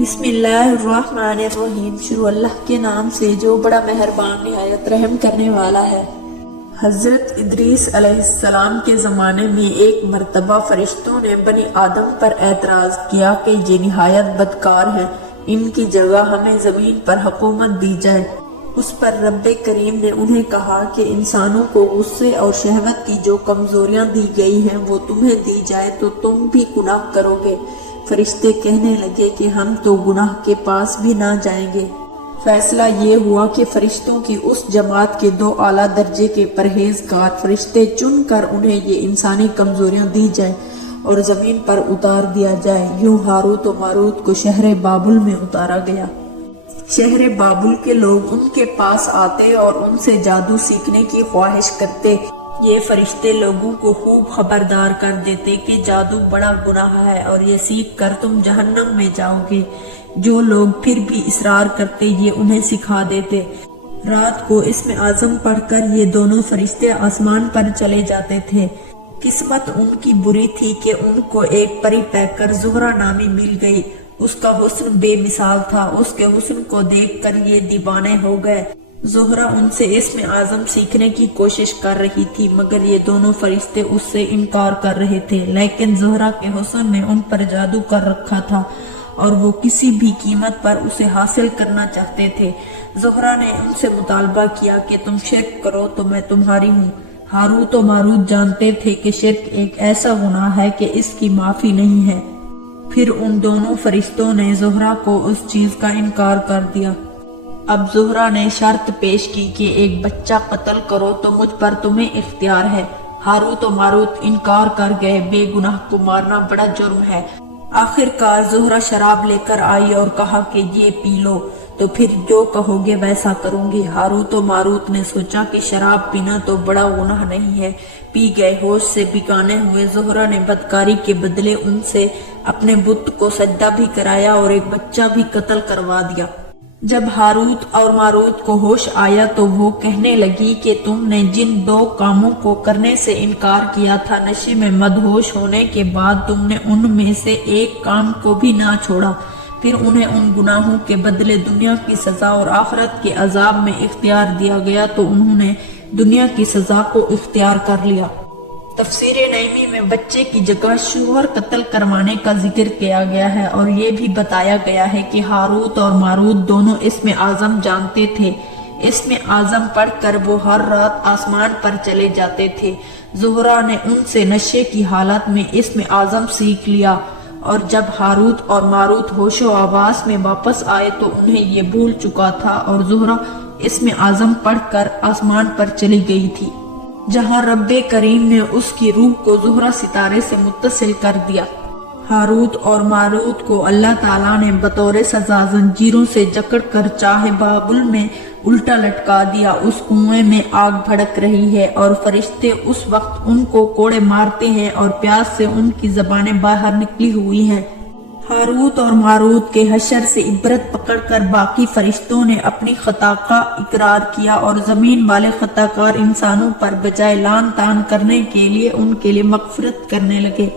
بسم اللہ الرحمن الرحیم۔ شروع اللہ کے نام سے جو بڑا مہربان نہایت رحم کرنے والا ہے۔ حضرت ادریس علیہ السلام کے زمانے میں ایک مرتبہ فرشتوں نے بنی آدم پر اعتراض کیا کہ یہ نہایت بدکار ہیں، ان کی جگہ ہمیں زمین پر حکومت دی جائے۔ اس پر رب کریم نے انہیں کہا کہ انسانوں کو غصے اور شہوت کی جو کمزوریاں دی گئی ہیں وہ تمہیں دی جائے تو تم بھی گناہ کرو گے۔ فرشتے کہنے لگے کہ ہم تو گناہ کے پاس بھی نہ جائیں گے۔ فیصلہ یہ ہوا کہ فرشتوں کی اس جماعت کے دو اعلیٰ درجے کے پرہیزگار فرشتے چن کر انہیں یہ انسانی کمزوریاں دی جائیں اور زمین پر اتار دیا جائے۔ یوں ہاروت و ماروت کو شہر بابل میں اتارا گیا۔ شہر بابل کے لوگ ان کے پاس آتے اور ان سے جادو سیکھنے کی خواہش کرتے۔ یہ فرشتے لوگوں کو خوب خبردار کر دیتے کہ جادو بڑا گناہ ہے اور یہ سیکھ کر تم جہنم میں جاؤ گے۔ جو لوگ پھر بھی اصرار کرتے یہ انہیں سکھا دیتے۔ رات کو اسم اعظم پڑھ کر یہ دونوں فرشتے آسمان پر چلے جاتے تھے۔ قسمت ان کی بری تھی کہ ان کو ایک پری پیکر زہرہ نامی مل گئی۔ اس کا حسن بے مثال تھا۔ اس کے حسن کو دیکھ کر یہ دیوانے ہو گئے۔ زہرہ ان سے اسم اعظم سیکھنے کی کوشش کر رہی تھی مگر یہ دونوں فرشتے اس سے انکار کر رہے تھے، لیکن زہرہ کے حسن نے ان پر جادو کر رکھا تھا اور وہ کسی بھی قیمت پر اسے حاصل کرنا چاہتے تھے۔ زہرہ نے ان سے مطالبہ کیا کہ تم شرک کرو تو میں تمہاری ہوں۔ ہاروت و ماروت جانتے تھے کہ شرک ایک ایسا گناہ ہے کہ اس کی معافی نہیں ہے۔ پھر ان دونوں فرشتوں نے زہرہ کو اس چیز کا انکار کر دیا۔ اب زہرہ نے شرط پیش کی کہ ایک بچہ قتل کرو تو مجھ پر تمہیں اختیار ہے۔ ہاروت و ماروت انکار کر گئے، بے گناہ کو مارنا بڑا جرم ہے۔ آخر کار زہرہ شراب لے کر آئی اور کہا کہ یہ پی لو تو پھر جو کہو گے ویسا کروں گی۔ ہاروت و ماروت نے سوچا کہ شراب پینا تو بڑا گناہ نہیں ہے، پی گئے۔ ہوش سے بیگانے ہوئے زہرہ نے بدکاری کے بدلے ان سے اپنے بت کو سجدہ بھی کرایا اور ایک بچہ بھی قتل کروا دیا۔ جب ہاروت اور ماروت کو ہوش آیا تو وہ کہنے لگی کہ تم نے جن دو کاموں کو کرنے سے انکار کیا تھا، نشے میں مدہوش ہونے کے بعد تم نے ان میں سے ایک کام کو بھی نہ چھوڑا۔ پھر انہیں ان گناہوں کے بدلے دنیا کی سزا اور آخرت کے عذاب میں اختیار دیا گیا تو انہوں نے دنیا کی سزا کو اختیار کر لیا۔ تفسیر نعیمی میں بچے کی جگہ شوہر قتل کروانے کا ذکر کیا گیا ہے اور یہ بھی بتایا گیا ہے کہ ہاروت اور ماروت دونوں اسم اعظم جانتے تھے۔ اسم اعظم پڑھ کر وہ ہر رات آسمان پر چلے جاتے تھے۔ زہرہ نے ان سے نشے کی حالت میں اسم اعظم سیکھ لیا اور جب ہاروت اور ماروت ہوش و حواس میں واپس آئے تو انہیں یہ بھول چکا تھا اور زہرہ اسم اعظم پڑھ کر آسمان پر چلی گئی تھی، جہاں رب کریم نے اس کی روح کو زہرہ ستارے سے متصل کر دیا۔ ہاروت اور ماروت کو اللہ تعالیٰ نے بطور سزا زنجیروں سے جکڑ کر چاہے بابل میں الٹا لٹکا دیا۔ اس کنویں میں آگ بھڑک رہی ہے اور فرشتے اس وقت ان کو کوڑے مارتے ہیں اور پیاس سے ان کی زبانیں باہر نکلی ہوئی ہیں۔ ہاروت اور ماروت کے حشر سے عبرت پکڑ کر باقی فرشتوں نے اپنی خطا کا اقرار کیا اور زمین والے خطا کار انسانوں پر بجائے لعن طعن کرنے کے لیے ان کے لیے مغفرت کرنے لگے۔